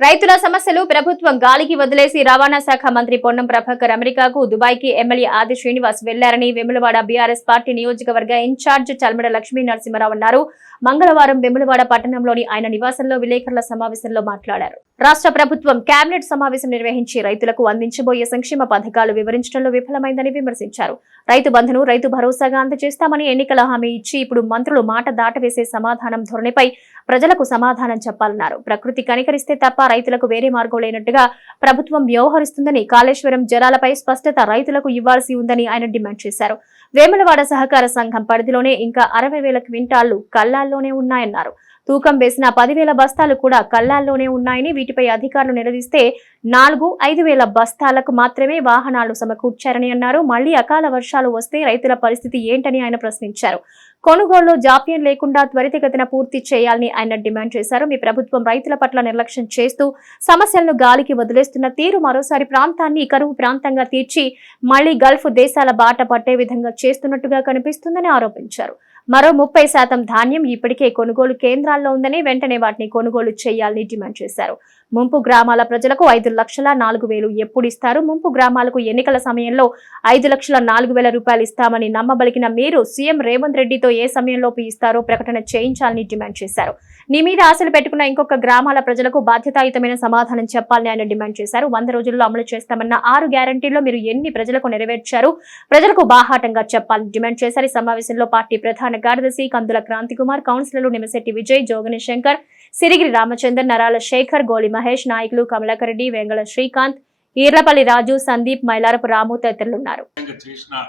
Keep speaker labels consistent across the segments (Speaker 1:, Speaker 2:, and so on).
Speaker 1: రైతుల సమస్యలు ప్రభుత్వం గాలికి వదిలేసి రవాణా శాఖ మంత్రి పొన్నం ప్రభాకర్ అమెరికాకు దుబాయ్కి ఎమ్మెల్యే ఆది శ్రీనివాస్ వెళ్ళారని వెములవాడ బీఆర్ఎస్ పార్టీ నియోజకవర్గ ఇన్ఛార్జ్ చల్మడ లక్ష్మీ నరసింహరావు అన్నారు. మంగళవారం వెములవాడ పట్టణంలోని ఆయన నివాసంలో విలేకరుల సమావేశంలో మాట్లాడారు. రాష్ట్ర ప్రభుత్వం కేబినెట్ సమావేశం నిర్వహించి రైతులకు అందించబోయే సంక్షేమ పథకాలు వివరించడంలో విఫలమైందని విమర్శించారు. రైతు బంధును రైతు భరోసాగా అందజేస్తామని ఎన్నికల హామీ ఇచ్చి ఇప్పుడు మంత్రులు మాట దాటవేసే సమాధానం ధోరణిపై ప్రజలకు సమాధానం చెప్పాలన్నారు. ప్రకృతి కనికరిస్తే తప్ప రైతులకు వేరే మార్గం లేనట్టుగా ప్రభుత్వం వ్యవహరిస్తుందని కాళేశ్వరం జలాలపై స్పష్టత రైతులకు ఇవ్వాల్సి ఉందని ఆయన డిమాండ్ చేశారు. వేములవాడ సహకార సంఘం పరిధిలోనే ఇంకా అరవై వేల క్వింటాళ్ళు కల్లాల్లోనే ఉన్నాయన్నారు. తూకం వేసిన పదివేల బస్తాలు కూడా కల్లాల్లోనే ఉన్నాయని వీటిపై అధికారులు నిలదీస్తే నాలుగు ఐదు వేల బస్తాలకు మాత్రమే వాహనాలు సమకూర్చారని అన్నారు. మళ్ళీ అకాల వర్షాలు వస్తే రైతుల పరిస్థితి ఏంటని ఆయన ప్రశ్నించారు. కొనుగోలులో జాప్యం లేకుండా త్వరితగతిన పూర్తి చేయాలని ఆయన డిమాండ్ చేశారు. మీ ప్రభుత్వం రైతుల పట్ల నిర్లక్ష్యం చేస్తూ సమస్యలను గాలికి వదిలేస్తున్న తీరు మరోసారి ప్రాంతాన్ని కరువు ప్రాంతంగా తీర్చి మళ్ళీ గల్ఫ్ దేశాల బాట పట్టే విధంగా చేస్తున్నట్టుగా కనిపిస్తుందని ఆరోపించారు. మరో ముప్పై శాతం ధాన్యం ఇప్పటికే కొనుగోలు కేంద్రాల్లో ఉందని వెంటనే వాటిని కొనుగోలు చేయాలని డిమాండ్ చేశారు. ముంపు గ్రామాల ప్రజలకు ఐదు లక్షల నాలుగు వేలు ఎప్పుడు ఇస్తారు? ముంపు గ్రామాలకు ఎన్నికల సమయంలో ఐదు లక్షల నాలుగు వేల రూపాయలు ఇస్తామని నమ్మబలికిన మీరు సీఎం రేవంత్ రెడ్డితో ఏ సమయంలోపు ఇస్తారో ప్రకటన చేయించాలని డిమాండ్ చేశారు. నీ మీద ఆశలు పెట్టుకున్న ఇంకొక గ్రామాల ప్రజలకు బాధ్యతాయుతమైన సమాధానం చెప్పాలని ఆయన డిమాండ్ చేశారు. వంద రోజుల్లో అమలు చేస్తామన్న ఆరు గ్యారంటీల్లో మీరు ఎన్ని ప్రజలకు నెరవేర్చారు? ప్రజలకు బాహాటంగా చెప్పాలని డిమాండ్ చేశారు. ఈ సమావేశంలో పార్టీ ప్రధాన కార్యదర్శి కందుల క్రాంతి కుమార్ కౌన్సిలర్లు నిమశెట్టి విజయ్ జోగని శంకర్ సిరిగిరి రామచందర్ నరాల శేఖర్ గోలి మహేష్ నాయకులు కమలాకర్ రెడ్డి వెంగళ శ్రీకాంత్ ఈర్లపల్లి రాజు సందీప్ మైలారపు రాము తదితరులున్నారు.
Speaker 2: చేసిన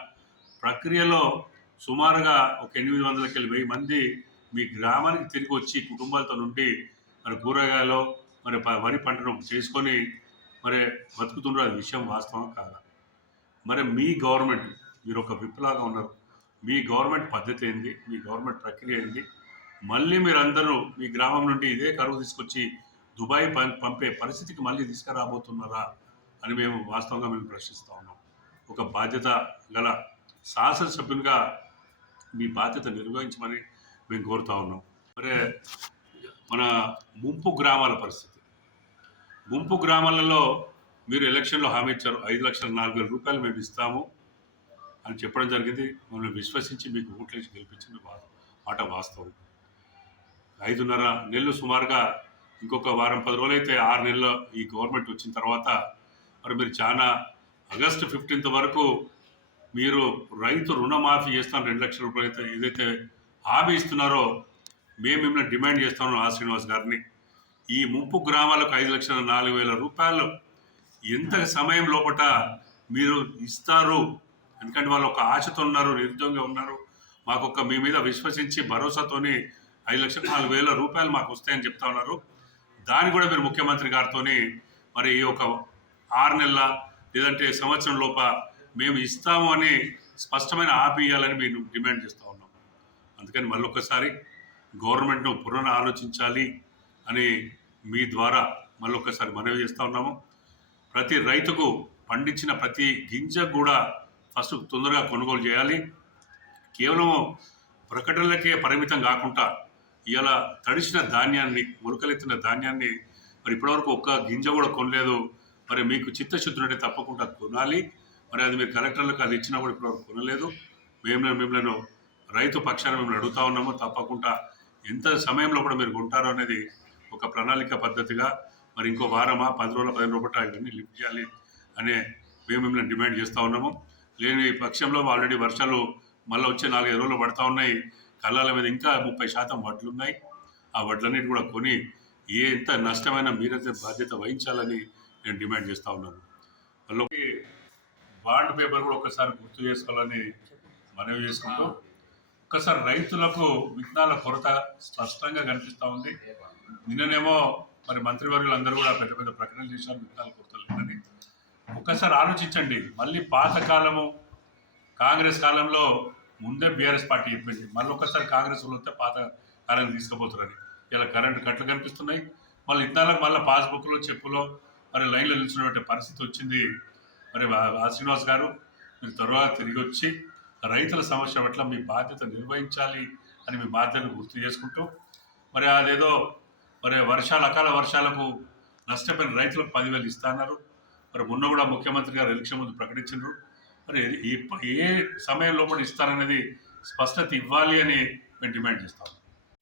Speaker 2: ప్రక్రియలో సుమారుగా ఒక ఎనిమిది వందలకి వెయ్యి మంది మీ గ్రామానికి తిరిగి వచ్చి కుటుంబాలతో నుండి మరి కూరగాయలు మరి ప- వరి పంటను చేసుకొని మరి బతుకుతుండ్రు అది విషయం వాస్తవం కాదా. మరి మీ గవర్నమెంట్ మీరు ఒక విప్లాగా ఉన్నారు. మీ గవర్నమెంట్ పద్ధతి ఏంది? మీ గవర్నమెంట్ ప్రక్రియ ఏంది? మళ్ళీ మీరందరూ మీ గ్రామం నుండి ఇదే కరువు తీసుకొచ్చి దుబాయ్ పం- పంపే పరిస్థితికి మళ్ళీ తీసుకురాబోతున్నారా అని మేము వాస్తవంగా మేము ప్రశ్నిస్తూ ఉన్నాం. ఒక బాధ్యత గల శాసనసభ్యునిగా మీ బాధ్యత నిర్వహించమని మేము కోరుతా ఉన్నాం. మరి మన ముంపు గ్రామాల పరిస్థితి. ముంపు గ్రామాలలో మీరు ఎలక్షన్లో హామీ ఇచ్చారు ఐదు లక్షల నాలుగు వేల రూపాయలు మేము ఇస్తాము అని చెప్పడం జరిగింది. మమ్మల్ని విశ్వసించి మీకు ఓట్లేసి గెలిపించింది మాట వాస్తవం. ఐదున్నర నెలలు సుమారుగా ఇంకొక వారం పది రోజులైతే ఆరు నెలలు ఈ గవర్నమెంట్ వచ్చిన తర్వాత మరి మీరు చాలా ఆగస్టు ఫిఫ్టీన్త్ వరకు మీరు రైతు రుణమాఫీ చేస్తాను రెండు లక్షల రూపాయలు అయితే ఏదైతే హామీ ఇస్తున్నారో మేము మిమ్మల్ని డిమాండ్ చేస్తాను ఆ శ్రీనివాస్ గారిని. ఈ ముంపు గ్రామాలకు ఐదు లక్షల నాలుగు వేల రూపాయలు ఎంత సమయం లోపట మీరు ఇస్తారు? ఎందుకంటే వాళ్ళు ఒక ఆశతో ఉన్నారు నిరుద్యోగంగా ఉన్నారు. మాకొక మీ మీద విశ్వసించి భరోసాతోని ఐదు లక్షల నాలుగు వేల రూపాయలు మాకు వస్తాయని చెప్తా ఉన్నారు. దాన్ని కూడా మీరు ముఖ్యమంత్రి గారితోని మరి ఈ ఒక ఆరు నెలల లేదంటే సంవత్సరం లోప మేము ఇస్తాము అని స్పష్టమైన ఆపేయాలని మేము డిమాండ్ చేస్తూ ఉన్నాం. అందుకని మళ్ళొకసారి గవర్నమెంట్ను పునః ఆలోచించాలి అని మీ ద్వారా మళ్ళొకసారి మనవి చేస్తూ ఉన్నాము. ప్రతి రైతుకు పండించిన ప్రతి గింజ కూడా ఫస్ట్ తొందరగా కొనుగోలు చేయాలి. కేవలం ప్రకటనలకే పరిమితం కాకుండా ఇలా తడిసిన ధాన్యాన్ని మొలకలెత్తిన ధాన్యాన్ని మరి ఇప్పటివరకు ఒక్క గింజ కూడా కొనలేదు. మరి మీకు చిత్తశుద్ధి ఉంటే తప్పకుండా కొనాలి. మరి అది మీరు కలెక్టర్లకు అది ఇచ్చినా కూడా ఇప్పటివరకు కొనలేదు. మేము మిమ్మల్ని రైతు పక్షాన మిమ్మల్ని అడుగుతా ఉన్నాము. తప్పకుండా ఎంత సమయంలో కూడా మీరు కొంటారో అనేది ఒక ప్రణాళిక పద్ధతిగా మరి ఇంకో వారమా పది రోజుల పదిహేను రూపాయలు ఇవన్నీ లిఫ్ట్ చేయాలి అనే మేము మిమ్మల్ని డిమాండ్ చేస్తూ ఉన్నాము. లేని పక్షంలో ఆల్రెడీ వర్షాలు మళ్ళీ వచ్చే నాలుగైదు రోజులు పడతా ఉన్నాయి. కళ్ళాల మీద ఇంకా ముప్పై శాతం వడ్లు ఉన్నాయి ఆ వడ్లన్నిటి కూడా కొని ఏ ఎంత నష్టమైన మీరైతే బాధ్యత వహించాలని నేను డిమాండ్ చేస్తూ ఉన్నాను. మళ్ళీ బాండ్ పేపర్ కూడా ఒకసారి గుర్తు చేసుకోవాలని మనవి చేసుకుంటూ ఒక్కసారి రైతులకు విత్తనాల కొరత స్పష్టంగా కనిపిస్తూ ఉంది. నిన్ననేమో మరి మంత్రివర్గులు అందరూ కూడా పెద్ద పెద్ద ప్రకటనలు చేశారు విత్తనాల కొరత లేదని. ఒక్కసారి ఆలోచించండి. మళ్ళీ పాత కాలము కాంగ్రెస్ కాలంలో ముందే బీఆర్ఎస్ పార్టీ చెప్పింది. మళ్ళీ ఒక్కసారి కాంగ్రెస్ వాళ్ళు వస్తే పాత కాలం తీసుకుపోతున్నారని ఇలా కరెంటు కట్లు కనిపిస్తున్నాయి. మళ్ళీ ఇద్దరికి మళ్ళీ పాస్బుక్లో చెప్పులో మరి లైన్లో నిలిచినటువంటి పరిస్థితి వచ్చింది. మరి ఆ- శ్రీనివాస్ గారు మీరు తర్వాత తిరిగి వచ్చి రైతుల సమస్య పట్ల మీ బాధ్యత నిర్వహించాలి అని మీ బాధ్యతను గుర్తు చేసుకుంటూ మరి అదేదో మరి వర్షాలు అకాల వర్షాలకు నష్టపోయిన రైతులకు పదివేలు ఇస్తున్నారు మరి మొన్న కూడా ముఖ్యమంత్రి గారు ఎలక్షన్ ముందు ప్రకటించారు మరి ఏ సమయంలో కూడా ఇస్తారనేది స్పష్టత ఇవ్వాలి అని మేము డిమాండ్ చేస్తాం.